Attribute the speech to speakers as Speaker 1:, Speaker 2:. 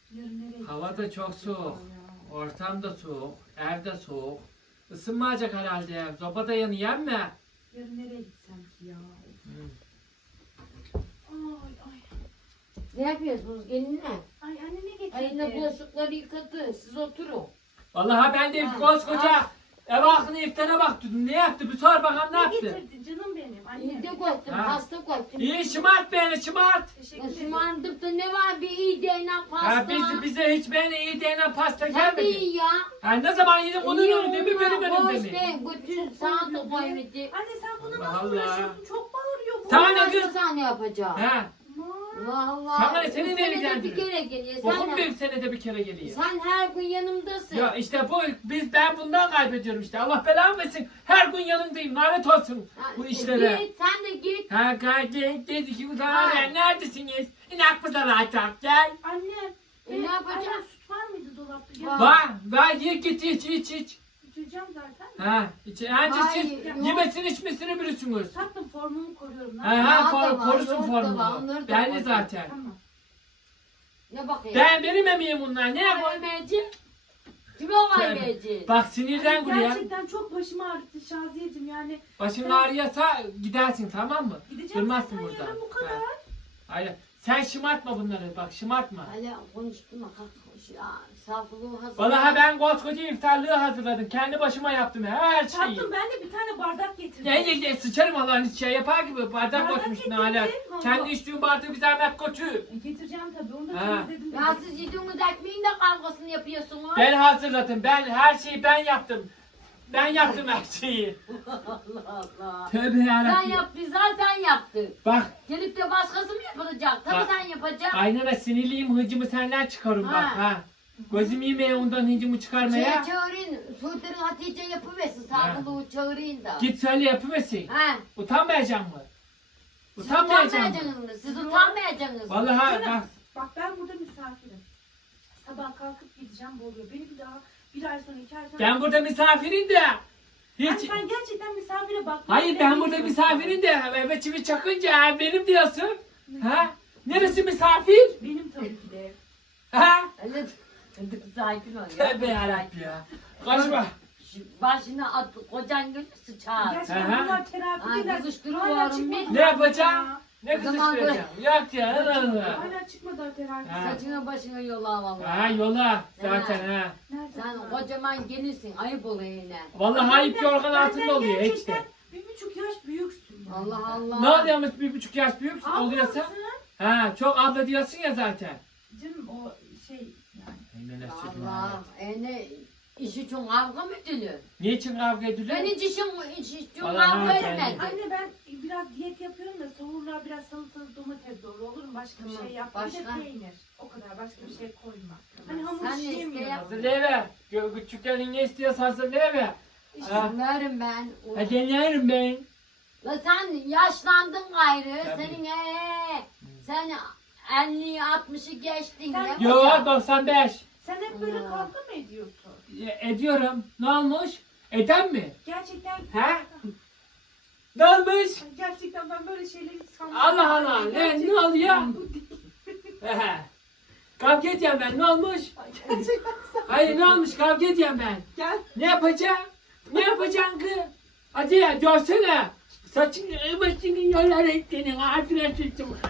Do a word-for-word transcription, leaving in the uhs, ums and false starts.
Speaker 1: Yarın nereye
Speaker 2: Hava da çok soğuk. Ortam da soğuk. Evde soğuk. Isınmayacak herhalde ya. Soba da yanıyor mu?
Speaker 1: Yarın nereye gitsem ki ya?
Speaker 2: Hı.
Speaker 1: Ay ay.
Speaker 3: Ne yapıyorsunuz gelinle?
Speaker 1: Ay anne ne getirdin?
Speaker 3: Eline bulaşıkları yıkadı. Siz oturun.
Speaker 2: Vallahi ben de
Speaker 3: Ha,
Speaker 2: koskoca
Speaker 3: ha.
Speaker 2: ev halkına iftara baktım. Ne yaptı? Bir sor bakalım ne
Speaker 1: Ne
Speaker 2: yaptı?
Speaker 1: getirdin canım benim? Anne.
Speaker 3: İyi de koydum.
Speaker 2: Ha.
Speaker 3: Pasta koydum.
Speaker 2: İyi şımart beni şımart.
Speaker 1: Teşekkür
Speaker 3: Ya
Speaker 1: ederim.
Speaker 3: şımardık da ne var bir iyi değinen pasta.
Speaker 2: Ha, biz, bize hiç beni iyi denen pasta
Speaker 3: Sen de
Speaker 2: gelmedi.
Speaker 3: iyi ya.
Speaker 2: Ha, ne zaman yedin onun
Speaker 3: İyi
Speaker 2: önünde mi benim
Speaker 3: olma,
Speaker 2: önümde
Speaker 3: boş
Speaker 2: mi?
Speaker 3: ver. Bütün saat da koymadı.
Speaker 1: Anne sen bunu
Speaker 2: Allah
Speaker 1: nasıl
Speaker 2: Allah.
Speaker 1: uğraşıyorsun? Çok bağırıyor bu.
Speaker 2: Sana
Speaker 3: Sana
Speaker 2: ne
Speaker 3: ne
Speaker 2: kız?
Speaker 3: sahne yapacağım.
Speaker 2: Ha,
Speaker 1: Aman.
Speaker 3: Allah Allah.
Speaker 2: Sana ne, seni ne
Speaker 3: Bu senede
Speaker 2: ilgilendiriyor?
Speaker 3: bir kere geliyor.
Speaker 2: okul
Speaker 3: Sen,
Speaker 2: bir senede bir kere geliyor.
Speaker 3: sen her gün yanımdasın.
Speaker 2: Ya işte bu, biz ben bundan kaybediyorum işte. Allah belamı versin. Her gün yanındayım. Lanet olsun
Speaker 3: Ha,
Speaker 2: bu
Speaker 3: e,
Speaker 2: işlere.
Speaker 3: Git sen de git.
Speaker 2: Ha gayet dedi ki
Speaker 3: Ha.
Speaker 2: uzağlar neredesiniz? İnak mı sana çak gel.
Speaker 1: Anne.
Speaker 3: E,
Speaker 1: e,
Speaker 3: ne yapacağız?
Speaker 1: Anne süt var mıydı dolapta?
Speaker 3: Var.
Speaker 2: Var, var ye git iç iç iç.
Speaker 1: İçeceğim zaten.
Speaker 2: Ha, iç, önce
Speaker 3: Hayır,
Speaker 2: siz
Speaker 3: yok.
Speaker 2: yemesini içmesini bilirsiniz.
Speaker 1: Tatlım formumu koruyorum. Ne
Speaker 2: Ha,
Speaker 1: yapayım?
Speaker 2: ha
Speaker 3: Yoğurt da
Speaker 2: for,
Speaker 3: var,
Speaker 2: korusun
Speaker 3: yoğurt da var,
Speaker 2: formunu.
Speaker 3: onları da
Speaker 2: Belli
Speaker 3: koydum.
Speaker 2: zaten.
Speaker 1: Tamam.
Speaker 3: Ne bakayım?
Speaker 2: Ben benim emeğim bunlar. Ne
Speaker 3: Kime
Speaker 2: yapayım?
Speaker 3: vermeyeceğim? Kime oy
Speaker 2: Tövbe.
Speaker 3: vereceğim?
Speaker 2: Bak sinirden
Speaker 1: Ay,
Speaker 2: kuruyor.
Speaker 1: gerçekten çok başım ağrıttı Şaziyeciğim yani.
Speaker 2: Başın ağrıyorsa gidersin tamam mı?
Speaker 1: Gideceğim
Speaker 2: Durmazsın
Speaker 1: zaten
Speaker 2: burada.
Speaker 1: yarın bu kadar.
Speaker 2: Ha. Hayır. Sen şımartma bunları bak şımartma.
Speaker 3: Hala konuştum kalk ya. Saflığı hazır.
Speaker 2: Vallahi ben koskoca iftarlığı hazırladım. Kendi başıma yaptım her şeyi.
Speaker 1: Tatlım ben de bir tane bardak getirdim.
Speaker 2: Ne ne ne sıçarım Allah'ın şey yapar gibi bardak
Speaker 1: Bardak
Speaker 2: koymuşsun
Speaker 1: getirdim.
Speaker 2: hala.
Speaker 1: Allah.
Speaker 2: Kendi içtiğin bardağı bir zahmet götür.
Speaker 1: E, Getireceğim tabii onu da
Speaker 2: Ha.
Speaker 1: temizledim.
Speaker 3: Ya siz yediğiniz ekmeğin de kavgasını yapıyorsunuz.
Speaker 2: Ben hazırladım. Ben her şeyi ben yaptım. Ben yaptım her şeyi.
Speaker 3: Allah Allah.
Speaker 2: Tövbe
Speaker 3: Sen
Speaker 2: yarabbim.
Speaker 3: yaptıysan sen yaptın.
Speaker 2: Bak
Speaker 3: Gelip de başkası mı yapacak? Tabii
Speaker 2: Bak.
Speaker 3: sen yapacaksın.
Speaker 2: aynana sinirliyim hıncımı senden çıkarım bak
Speaker 3: Ha.
Speaker 2: ha. Gözüm yemeye ondan hıncımı çıkarmaya.
Speaker 3: Şey çağırın. Suudları Hatice yapıversin. Saflığı çağırın da.
Speaker 2: Git söyle yapıversin.
Speaker 3: Ha.
Speaker 2: Utanmayacak mı?
Speaker 3: Siz
Speaker 2: Utanmayacak mı?
Speaker 3: utanmayacaksınız. Siz utanmayacaksınız.
Speaker 2: Vallahi
Speaker 1: Canım,
Speaker 2: bak.
Speaker 1: Bak ben burada misafirim. Sabah kalkıp gideceğim Bolu'ya. Beni bir daha bir ay sonra iki ay sonra...
Speaker 2: Ben burada misafirim de.
Speaker 1: Yani
Speaker 2: Hiç.
Speaker 1: sen gerçekten misafire bak.
Speaker 2: Hayır ben burada misafirim de. Eve çivi çakınca ev benim diyorsun. Ha? Neresi misafir?
Speaker 1: Benim tabii ki de.
Speaker 2: Ha?
Speaker 3: Öyle sakin ol ya.
Speaker 2: Tövbe yarabbim ya. Kaçma.
Speaker 3: Başına at, kocan gülü sıçar.
Speaker 1: Gerçekten
Speaker 2: Aha.
Speaker 1: bunlar terapi
Speaker 3: Ay,
Speaker 1: değil.
Speaker 3: kızıştırıyorum
Speaker 1: Hala
Speaker 3: bir.
Speaker 1: çıkmadı.
Speaker 2: Ne yapacağım? Ne
Speaker 3: O zaman
Speaker 2: kızıştıracağım? Yok ya. Allah Allah.
Speaker 1: Hala çıkmadı terapi.
Speaker 2: Ha.
Speaker 3: Saçına başına yola vallahi.
Speaker 2: Ha yola zaten ha.
Speaker 1: Nerede?
Speaker 3: Sen kocaman gelirsin. Ayıp oluyor yine.
Speaker 2: Vallahi ayıp yorgan altında
Speaker 1: Benden
Speaker 2: oluyor
Speaker 1: gerçekten
Speaker 2: işte.
Speaker 1: bir buçuk yaş büyüksün. yani.
Speaker 3: Allah Allah.
Speaker 2: Ne oluyormuş bir buçuk yaş büyük
Speaker 1: Abla
Speaker 2: oluyorsa?
Speaker 1: mısın?
Speaker 2: Ha çok abla diyorsun ya zaten.
Speaker 1: Canım o şey yani.
Speaker 3: Allah. E ne iş için kavga mı edilir?
Speaker 2: Niçin kavga ediliyor?
Speaker 3: Ben hiç işim, iş için
Speaker 2: Allah
Speaker 3: kavga
Speaker 2: Allah,
Speaker 3: etmedim.
Speaker 1: Anne ben biraz diyet yapıyorum da savurlar biraz salatalık domates doğru olur mu? Başka bir
Speaker 3: Tamam,
Speaker 1: şey yap. Bir
Speaker 3: başka?
Speaker 1: de peynir. O kadar başka bir şey koyma. Hani hamur
Speaker 3: Sen ne
Speaker 1: işleyemiyorum.
Speaker 3: isteyen?
Speaker 2: Hazırlayıver. Gö- Küçüklerin ne istiyorsa hazırlayıver. Ha.
Speaker 3: Ömerim ben.
Speaker 2: Ha denerim ben.
Speaker 3: La sen yaşlandın gayrı.
Speaker 2: Tabii.
Speaker 3: Senin ee, sen elliyi altmışı geçtin.
Speaker 1: Sen-
Speaker 3: Ne
Speaker 2: Yo
Speaker 3: yapacaksın?
Speaker 2: doksan beş.
Speaker 1: Sen hep böyle
Speaker 3: Allah.
Speaker 1: kavga mı ediyorsun?
Speaker 2: E, ediyorum. Ne olmuş? Eden mi?
Speaker 1: Gerçekten.
Speaker 2: He? Ne olmuş?
Speaker 1: Gerçekten ben böyle şeyleri hiç sanmam.
Speaker 2: Allah Allah. Ne,
Speaker 1: Gerçekten-
Speaker 2: ne oluyor? He. Kavga edeceğim ben. Ne olmuş?
Speaker 1: Gerçekten sen.
Speaker 2: Hayır ne olmuş? Kavga edeceğim ben.
Speaker 1: Gel.
Speaker 2: Ne yapacağım? Ne yapacaksın kız? Hadi ya görsene. Saçını başını yollar ettiğini ağzına sıçtım.